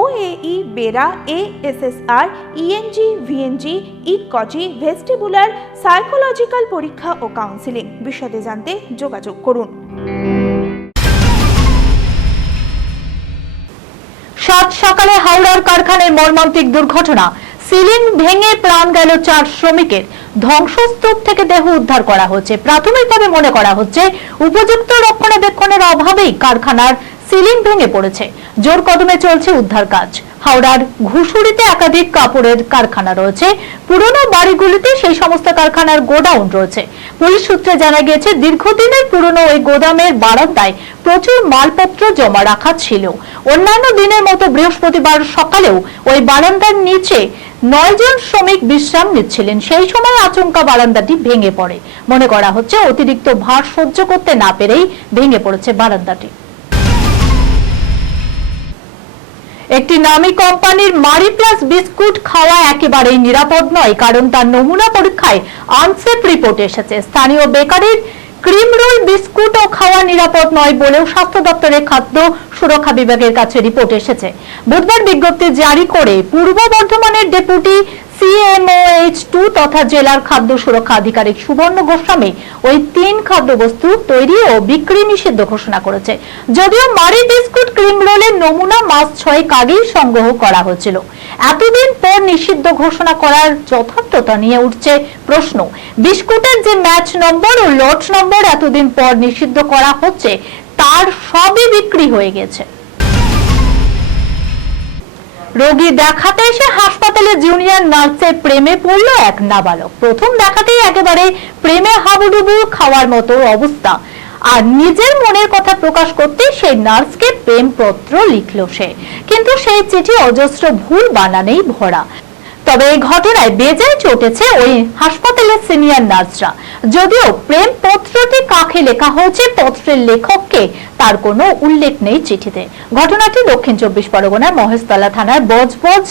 OAE BERA ASSR ENG VNG ECochG vestibular psychological পরীক্ষা ও counselling বিশদে জানতে যোগাযোগ করুন। সাত সকালে হাওড়ার কারখানায় মর্মান্তিক দুর্ঘটনা। সিলিং ভেঙে প্রাণ গেল চার শ্রমিকের। ধ্বংসস্তূপ থেকে দেহ উদ্ধার করা হচ্ছে। প্রাথমিকভাবে মনে করা হচ্ছে, উপযুক্ত রক্ষণাবেক্ষণের অভাবেই কারখানার সিলিং ভেঙে পড়েছে। জোর কদমে চলছে উদ্ধার কাজ। হাওড়ার ঘুষুরিতে একাধিক কাপড়ের কারখানা রয়েছে। পুরনো বাড়িগুলিতে সেই সমস্ত কারখানার গোডাউন রয়েছে। পুলিশ সূত্রে জানা গিয়েছে, দীর্ঘদিনের পুরনো ওই গোদামের বারান্দায় প্রচুর মালপত্র জমা রাখা ছিল। অন্যান্য দিনের মতো বৃহস্পতিবার সকালেও ওই বারান্দার নিচে নয় জন শ্রমিক বিশ্রাম নিচ্ছিলেন। সেই সময় আচমকা বারান্দাটি ভেঙে পড়ে। মনে করা হচ্ছে, অতিরিক্ত ভার সহ্য করতে না পেরেই ভেঙে পড়েছে বারান্দাটি। একটি নামী কোম্পানির মারি প্লাস বিস্কুট খাওয়া একেবারেই নিরাপদ নয়, কারণ তার নমুনা পরীক্ষায় আনসেফ রিপোর্ট এসেছে। স্থানীয় বেকারির ক্রিম রোল বিস্কুট ও খাওয়া নিরাপদ নয় বলেও স্বাস্থ্য দপ্তরের খাদ্য সুরক্ষা বিভাগের কাছে রিপোর্ট এসেছে। বুধবার বিজ্ঞপ্তি জারি করে পূর্ব বর্ধমানের ডেপুটি সিএমওএইচ টু তথা জেলার খাদ্য সুরক্ষা আধিকারিক সুবর্ণ গোস্বামী ওই তিন খাদ্যবস্তু তৈরি ও বিক্রি নিষিদ্ধ ঘোষণা করেছে। যদিও মারি বিস্কুট, ক্রিম নমুনা মাস ছয়েক আগেই সংগ্রহ করা হয়েছিল। এতদিন পর নিষিদ্ধ ঘোষণা করার যথার্থতা নিয়ে উঠছে প্রশ্ন। বিস্কুটের যে ম্যাচ নম্বর ও লট নম্বর এতদিন পর নিষিদ্ধ করা হচ্ছে, তার সবই বিক্রি হয়ে গেছে। রোগী দেখাতে এসে হাসপাতালে জুনিয়র নার্সের প্রেমে পড়ল এক নাবালক। প্রথম দেখাতেই একেবারে প্রেমে হাবুডুবু খাওয়ার মতো অবস্থা। আর নিজের মনের কথা প্রকাশ করতে সেই নার্সকে প্রেমপত্র লিখল সে। কিন্তু সেই চিঠি অজস্র ভুল বানানেই ভরা। তবে এই ঘটনায় বেজায় চটেছে ওই হাসপাতালের সিনিয়র নার্সরা। যদিও প্রেম পত্রটি কাকে লেখা হয়েছে, পত্রের লেখককে তার কোনো উল্লেখ নেই চিঠিতে। ঘটনাটি দক্ষিণ চব্বিশ পরগনার মহেশতলা থানার বজবজ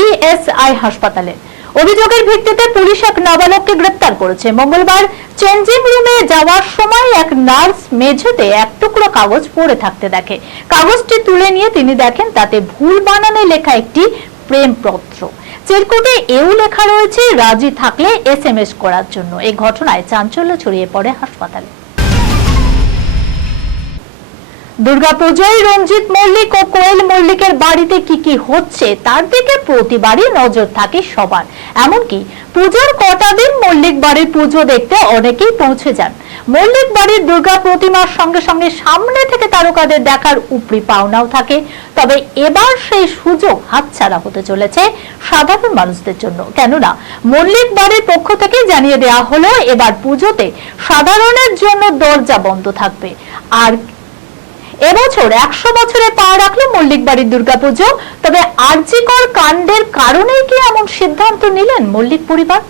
ইএসআই হাসপাতালে। অভিযোগের ভিত্তিতে পুলিশ এক নাবালককে গ্রেপ্তার করেছে। মঙ্গলবার চেঞ্জিং রুমে যাওয়ার সময় এক নার্স মেঝেতে এক টুকরো কাগজ পড়ে থাকতে দেখে। কাগজটি তুলে নিয়ে তিনি দেখেন তাতে ভুল বানানে লেখা একটি প্রেমপত্র। চেরকোটে এও লেখা রয়েছে, রাজি থাকলে এস করার জন্য। এই ঘটনায় চাঞ্চল্য ছড়িয়ে পড়ে হাসপাতালে। দুর্গাপুজোয় রঞ্জিত মল্লিক ও কোয়েল মল্লিকের বাড়িতে কি কি হচ্ছে, তার দিকে প্রতিবারই নজর থাকে সবার। এমনকি পুজোর কটা দিন মল্লিক বাড়ির পুজো দেখতে অনেকেই পৌঁছে যান। মল্লিক বাড়ির দুর্গা প্রতিমার সঙ্গে সঙ্গে সামনে থেকে তারকাদের দেখার উপরি পাওনাও থাকে। তবে এবার সেই সুযোগ হাতছাড়া হতে চলেছে সাধারণ মানুষদের জন্য। কেননা মল্লিক বাড়ির পক্ষ থেকে জানিয়ে দেওয়া হলো, এবার পুজোতে সাধারণের জন্য দরজা বন্ধ থাকবে। আর এবছর একশো বছরে পা রাখল মল্লিক বাড়ির দুর্গাপুজো। তবে আর্যিকর কাণ্ডের কারণেই কি এমন সিদ্ধান্ত নিলেন মল্লিক পরিবার?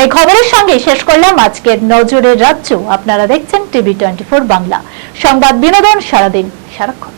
এই খবরের সঙ্গে শেষ করলাম আজকের নজরের রাজ্য। আপনারা দেখছেন টিভি টোয়েন্টি বাংলা। সংবাদ বিনোদন সারাদিন সারাক্ষণ।